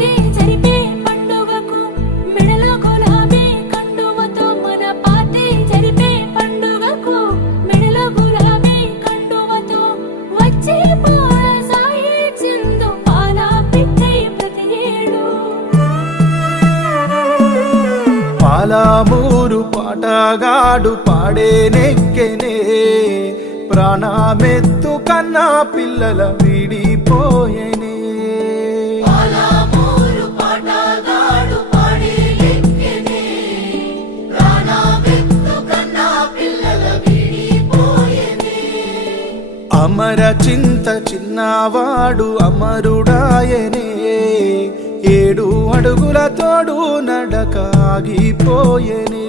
party జరిపే పండుగకు మెడలో గులాబీ కండువతో మన పార్టీ జరిపే పండుగకు మెడలో గులాబీ కండువతో వచ్చే పోర సాయి చిందు పాల పిట్టే ప్రతి ఏడు పాలమూరు పాటగాడు పాడే నెక్కెనే ప్రాణమెత్తు కన్నా పిల్లల విడిపోయేనే పాలమూరు పాటగాడు పాడే నెక్కెనే ప్రాణమెత్తు కన్నా పిల్లల విడిపోయేనే అమర చింత చిన్నవాడు అమరుడాయనే 7 అడుగుల తోడు నడక ఆగిపోయేనే